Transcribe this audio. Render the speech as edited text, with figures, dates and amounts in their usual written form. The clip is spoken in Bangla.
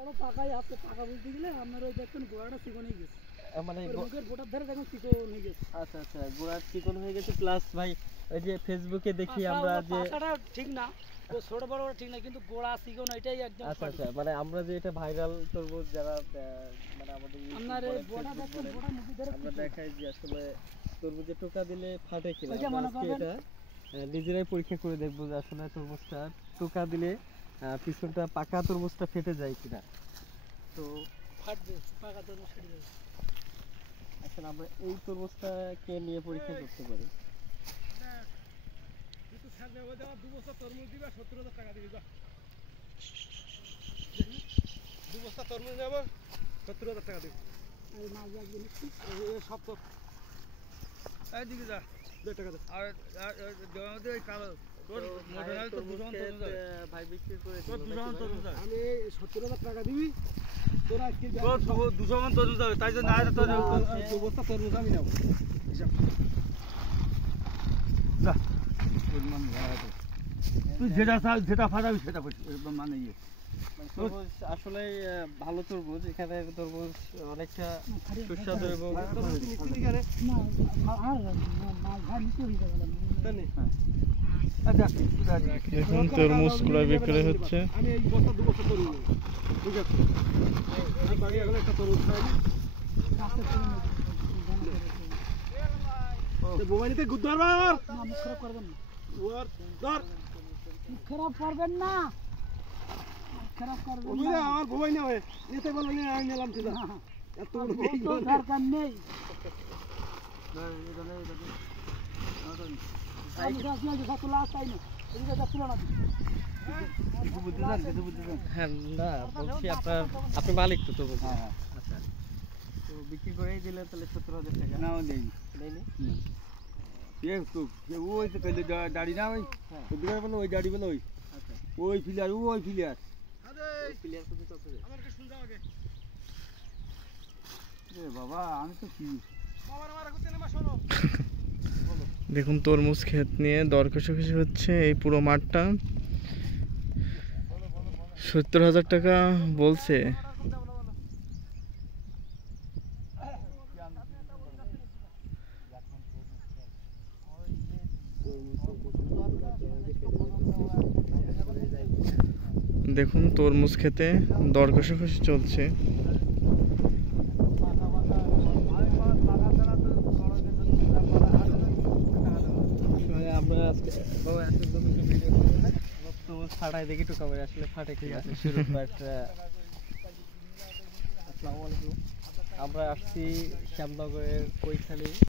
বড় পাকাই আছে, পাকা বলতে গেলে আপনার ওই দেখুন গোড়াটা চিকন হয়ে গেছে, মানে মুখের গোড়ার ধারে দেখুন চিকন হয়ে গেছে। আচ্ছা আচ্ছা, গোড়া চিকন হয়ে গেছে, প্লাস ভাই ওই যে ফেসবুকে দেখি আমরা যে পাতাটা ঠিক না, ও ছোট বড় ঠিক না, কিন্তু গোড়া চিকন এটাই একদম। আচ্ছা আচ্ছা, মানে আমরা যে এটা ভাইরাল তরমুজ যারা মানে আমাদের আপনার এই গোড়া দেখুন, গোড়া মুখের ধারে আমরা দেখাই যে আসলে তরমুজে টোকা দিলে ফাটে কিনা। ওই যে মনে আজকে করবেন এটা নিজেরাই পরীক্ষা করে দেখবো যে আসলে তরমুজটা টোকা দিলে পিছনটা পাকা তরমুজটা ফেটে যায় কিনা। তো ফাটবে, পাকা তরমুজ ফেটে যাবে। এখন আমরা এই তরমুজটাকে নিয়ে পরীক্ষা করতে পারি। কিন্তু সামনে ওই দেওয়া 2 বস্তা তরমুজ দিবা 70,000 টাকা দিবি। যা 2 বস্তা তরমুজ নেব 70,000 টাকা দিবি। এই মাছ লাগবে নাকি? এই সব তো এই দিকে যা 2 টাকা দে। আর জমাতে ওই কালো তোর মোটরসাইকেল তো 200 তরমুজ ভাই বিক্রি করে তোর 200 তরমুজ আমি 70,000 টাকা দিবি। তোর আজকে তোর 200 তরমুজ যাবে, তাই জন্য আর তোর 2 বস্তা তরমুজ আমি নেব। যা তুই যেটা চাস যেটা ফাটাবি সেটা মানে ইয়ে তরমুজ আসলে ভালো তরমুজ। এখানে তরমুজ অনেকটা সুস্বাদু এবং দেখুন তরমুজ গুলা বিক্রি হচ্ছে। আমি এই বস্তা 2 বস্তা তরমুজ নেব, ঠিক আছে? আমি বাড়ি এখন একটা তরমুজ খাইনি। মোবাইলতে গুড ধরবা আর না, মুখ খারাপ করবেন না। ওর ধর, মুখ খারাপ করবেন না, মুখ খারাপ করবেন না। আমার মোবাইল না হয় নিতে বলো না, আমি নিলাম তো। এত বড় তো দরকার নেই। আমি কাছে যে কত লাভ পাই না, এদিকে যা তুলনা দিই। হ্যাঁ না বলছি আপনি মালিক তো তরমুজ। আচ্ছা, তো বিক্রি করেই দিলে তাহলে 70,000 টাকা। না নেই নেই এ তো ওই তো পেলে দাড়ি না ওই ওদিকে বলো ওই দাড়ি বলো ওই আচ্ছা, ওই ফিলিয়ার ওই ফিলিয়ার ওই প্লেয়ার কত কত যায়? আমার একটু শুন যাও আগে। রে বাবা আমি তো কি আমার করতে না শোনো। দেখুন তরমুজ ক্ষেত নিয়ে দর কষাকষি হচ্ছে। এই পুরো মাঠটা 70,000 টাকা বলছে। দেখুন তরমুজ খেতে দর কষাকষি চলছে। আমরা বাবা এত ভিডিও তো ফাটাই দেখি টোকা করে আসলে ফাটে কি আছে শুরু। বাট আসসালামু আলাইকুম, আমরা আসছি শ্যামনগরের কৈখালী।